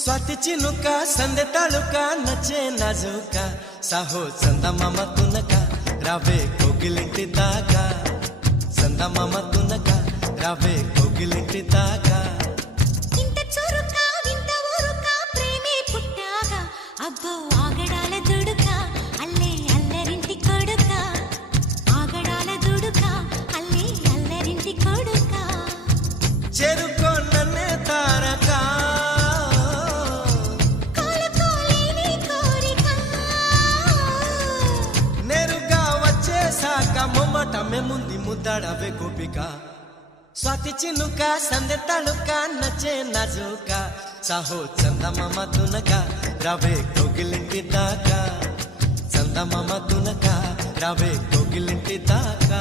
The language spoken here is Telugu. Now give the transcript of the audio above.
स्वाती चिनुका संदे तालुका नचे नाजुका साहो चंदमाम तुनका रावे कोगिलिंटी दागा चंदमाम तुनका रावे कोगिलिंटी दागा इंत चुरुका विंत ऊरुका प्रेमे पुट्टागा अब्बो आगडाల దుడుకా అల్లే అల్లరింటి కొడుకా ఆగడాల దుడుకా అల్లే అల్లరింటి కొడుకా చెరుకో నన్నే తారకా మొమ్మటమే ముందు ముద్దాడవే గోపిక స్వాతి చినుక సందె తళుక నచ్చే నాజుక సాహో చందమామ తునక రావే కోగిలింటి దాకా చందమామ తునక రావే కోగిలింటి దాకా